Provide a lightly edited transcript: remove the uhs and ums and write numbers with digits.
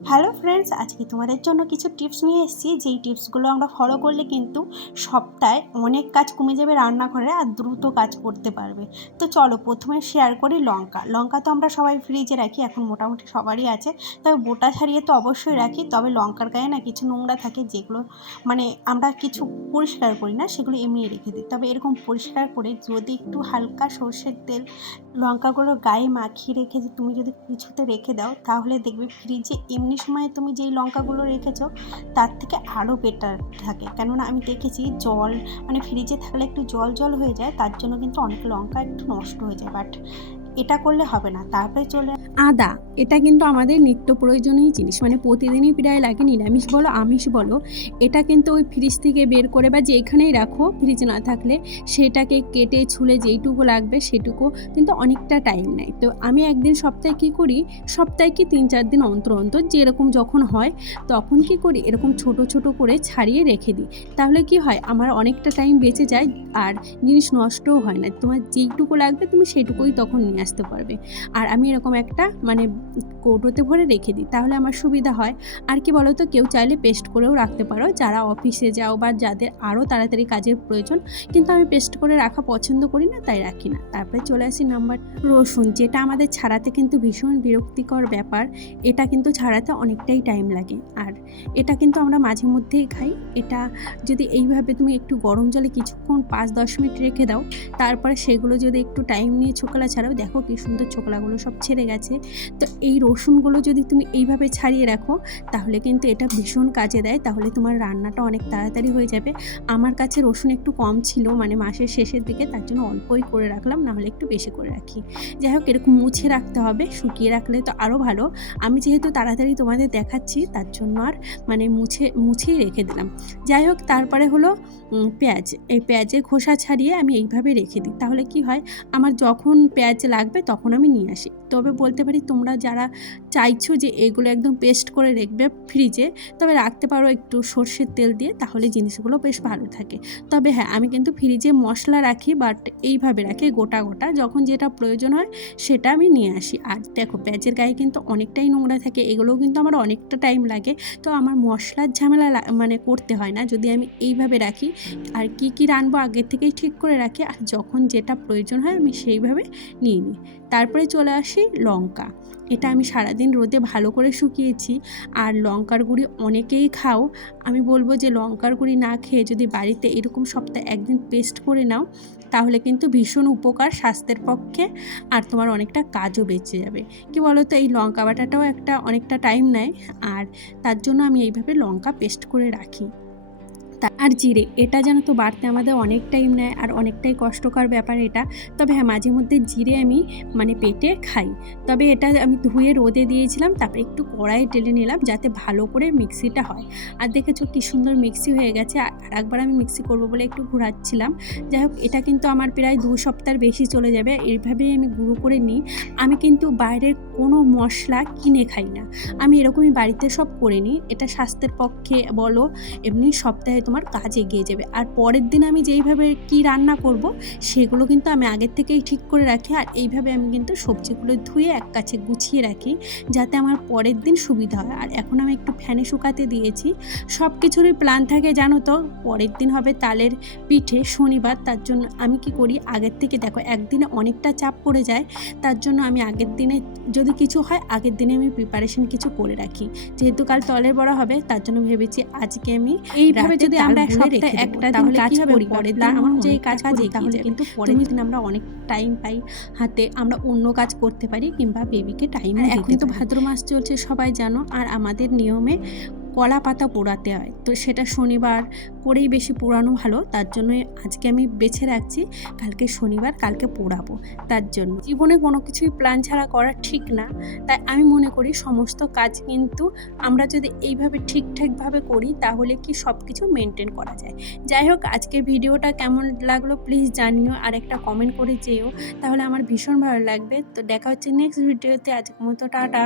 Hello friends, আজকে তোমাদের জন্য কিছু টিপস নিয়ে এসেছি। যেই টিপসগুলো আমরা ফলো করলে কিন্তু সপ্তাহে অনেক কাজ কমে যাবে রান্নাঘরে, আর দ্রুত কাজ করতে পারবে। তো চলো প্রথমে শেয়ার করি লঙ্কা তো আমরা সবাই ফ্রিজে রাখি, এখন মোটামুটি সবারই আছে। তবে বোটা ছাড়িয়ে তো অবশ্যই রাখি, তবে লঙ্কার গায়ে না কিছু নোংরা থাকে, যেগুলো মানে আমরা কিছু পরিষ্কার করি না, সেগুলো এমনি রেখে দিই। তবে এরকম পরিষ্কার করে যদি একটু হালকা সর্ষের তেল লঙ্কাগুলো গায়ে মাখিয়ে রেখে তুমি যদি কিছুতে রেখে দাও, তাহলে দেখবে ফ্রিজে এমনি সময় তুমি যেই লঙ্কাগুলো রেখেছো তার থেকে আরও বেটার থাকে। কেননা আমি দেখেছি জল ফ্রিজে থাকলে একটু জল জল হয়ে যায়, তার জন্য কিন্তু অনেক লঙ্কা একটু নষ্ট হয়ে যায়। বাট এটা করলে হবে না। তারপরে চলে আদা। এটা কিন্তু আমাদের নিত্য প্রয়োজনীয় জিনিস, প্রতিদিনই প্রায় লাগে, নিরামিষ বলো আমিষ বলো। এটা কিন্তু ওই ফ্রিজ থেকে বের করে বা যেখানেই রাখো, ফ্রিজ না থাকলে সেটাকে কেটে ছুলে যেইটুকু লাগবে সেটুকু কিন্তু অনেকটা টাইম নেয়। তো আমি একদিন সপ্তাহে কী করি, সপ্তাহে কি 3-4 দিন অন্তর অন্তর যেরকম যখন হয় তখন কি করি, এরকম ছোট ছোট করে ছাড়িয়ে রেখে দিই। তাহলে কি হয়, আমার অনেকটা টাইম বেঁচে যায় আর জিনিস নষ্টও হয় না। তোমার যেইটুকু লাগবে তুমি সেইটুকুই তখন নিয়ে আসতে পারবে। আর আমি এরকম একটা কৌটোতে ভরে রেখে দিই, তাহলে আমার সুবিধা হয়। আর কি বলো তো, কেউ চাইলে পেস্ট করেও রাখতে পারো, যারা অফিসে যাও বা যাদের আরও তাড়াতাড়ি কাজের প্রয়োজন। কিন্তু আমি পেস্ট করে রাখা পছন্দ করি না, তাই রাখি না। তারপরে চলে আসি নাম্বার রসুন, যেটা আমাদের ছাড়াতে কিন্তু ভীষণ বিরক্তিকর ব্যাপার। এটা কিন্তু ছাড়াতে অনেকটাই টাইম লাগে, আর এটা কিন্তু আমরা মাঝে মধ্যেই খাই। এটা যদি এইভাবে তুমি একটু গরম জলে কিছুক্ষণ 5-10 মিনিট রেখে দাও, তারপরে সেগুলো যদি একটু টাইম নিয়ে ছোকলা ছাড়াও, দেখো কি সুন্দর ছোকলাগুলো সব ছেড়ে গেছে। তো এই রসুনগুলো যদি তুমি এইভাবে ছাড়িয়ে রাখো, তাহলে কিন্তু এটা ভীষণ কাজে দেয়। তাহলে তোমার রান্নাটা অনেক তাড়াতাড়ি হয়ে যাবে। আমার কাছে রসুন একটু কম ছিল, মাসের শেষের দিকে, তার জন্য অল্পই করে রাখলাম, নাহলে একটু বেশি করে রাখি। যাই হোক, এরকম মুছে রাখতে হবে, শুকিয়ে রাখলে তো আরও ভালো। আমি যেহেতু তাড়াতাড়ি তোমাদের দেখাচ্ছি, তার জন্য আর মুছেই রেখে দিলাম। যাই হোক, তারপরে হলো পেঁয়াজ। এই পেঁয়াজের খোসা ছাড়িয়ে আমি এইভাবে রেখে দিই, তাহলে কি হয়, আমার যখন পেঁয়াজ লাগবে তখন আমি নিয়ে আসি। তবে বলতে পারি, তোমরা যারা চাইছো যে এগুলো একদম পেস্ট করে রাখবে ফ্রিজে, তবে রাখতে পারো একটু সর্ষের তেল দিয়ে, তাহলে জিনিসগুলো বেশ ভালো থাকে। তবে হ্যাঁ, আমি কিন্তু ফ্রিজে মশলা রাখি, বাট এইভাবে রাখি গোটা গোটা, যখন যেটা প্রয়োজন হয় সেটা আমি নিয়ে আসি। আর দেখো, পেঁয়াজের গায়ে কিন্তু অনেকটাই নোংরা থাকে, এগুলোও কিন্তু আমার অনেকটা টাইম লাগে। তো আমার মশলার ঝামেলা করতে হয় না যদি আমি এইভাবে রাখি। আর কি কি রান্নাবো আগের থেকেই ঠিক করে রাখি, আর যখন যেটা প্রয়োজন হয় আমি সেইভাবে নিয়ে নিই। তারপরে চলে আসি লঙ্কা। এটা আমি সারাদিন রোদে ভালো করে শুকিয়েছি। আর লঙ্কার গুঁড়ি অনেকেই খাও, আমি বলবো যে লঙ্কার গুঁড়ি না খেয়ে যদি বাড়িতে এরকম সপ্তাহে একদিন পেস্ট করে নাও, তাহলে কিন্তু ভীষণ উপকার স্বাস্থ্যের পক্ষে, আর তোমার অনেকটা কাজও বেঁচে যাবে। কি বলো তো, এই লঙ্কা বাটাটাও অনেকটা টাইম নেয়, আর তার জন্য আমি এইভাবে লঙ্কা পেস্ট করে রাখি। আর জিরে, এটা জানো তো বাড়তে আমাদের অনেক টাইম নেয়, আর অনেকটাই কষ্টকর ব্যাপার এটা। তবে হ্যাঁ, মাঝে মধ্যে জিরে আমি পেটে খাই। তবে এটা আমি ধুয়ে রোদে দিয়েছিলাম, তারপরে একটু কড়াইয়ে ঢেলে নিলাম যাতে ভালো করে মিক্সিটা হয়। আর দেখেছো কি সুন্দর মিক্সি হয়ে গেছে। আর একবার আমি মিক্সি করব বলে একটু ঘোরাচ্ছিলাম। যাই হোক, এটা কিন্তু আমার প্রায় 2 সপ্তাহের বেশি চলে যাবে, এইভাবেই আমি গুঁড়ো করে নিই। আমি কিন্তু বাইরের কোনো মশলা কিনে খাই না, আমি এরকমই বাড়িতে সব করে নিই। এটা স্বাস্থ্যের পক্ষে বলো, এমনি সপ্তাহে তোমার কাজ এগিয়ে যাবে। আর পরের দিন আমি যেইভাবে কি রান্না করব, সেগুলো কিন্তু আমি আগের থেকেই ঠিক করে রাখি। আর এইভাবে আমি কিন্তু সবজিগুলো ধুয়ে এক কাছে গুছিয়ে রাখি, যাতে আমার পরের দিন সুবিধা হয়। আর এখন আমি একটু ফ্যানে শুকাতে দিয়েছি। সব কিছুরই প্ল্যান থাকে, জানো তো, পরের দিন হবে তালের পিঠে, শনিবার। তার জন্য আমি কি করি, আগের থেকে দেখো একদিনে অনেকটা চাপ পড়ে যায়, তার জন্য আমি আগের দিনে যদি কিছু হয়, আগের দিনে আমি প্রিপারেশন কিছু করে রাখি। যেহেতু কাল তলের বড়া হবে, তার জন্য ভেবেছি আজকে আমি এইভাবে যদি আমরা সপ্তাহে একটা দিন কাজ করি, পরের দিন আমার যে কাজ করি, তাহলে কিন্তু পরের দিন আমরা অনেক টাইম পাই হাতে, আমরা অন্য কাজ করতে পারি, কিংবা বেবিকে টাইম দিতে পারি। এখন তো ভাদ্র মাস চলছে, সবাই জানো। আর আমাদের নিয়মে কলা পাতা পোড়াতে হয়, তো সেটা শনিবার করেই বেশি পোড়ানো ভালো। তার জন্য আজকে আমি বেছে রাখছি, কালকে শনিবার, কালকে পোড়াবো। তার জন্য জীবনে কোনো কিছুই প্ল্যান ছাড়া করা ঠিক না। তাই আমি মনে করি সমস্ত কাজ কিন্তু আমরা যদি এইভাবে ঠিকঠাকভাবে করি, তাহলে কি সব কিছু মেনটেন করা যায়। যাই হোক, আজকে ভিডিওটা কেমন লাগলো প্লিজ জানিও, আর একটা কমেন্ট করে যেও, তাহলে আমার ভীষণ ভালো লাগবে। তো দেখা হচ্ছে নেক্সট ভিডিওতে। আজকের মতো টাটা।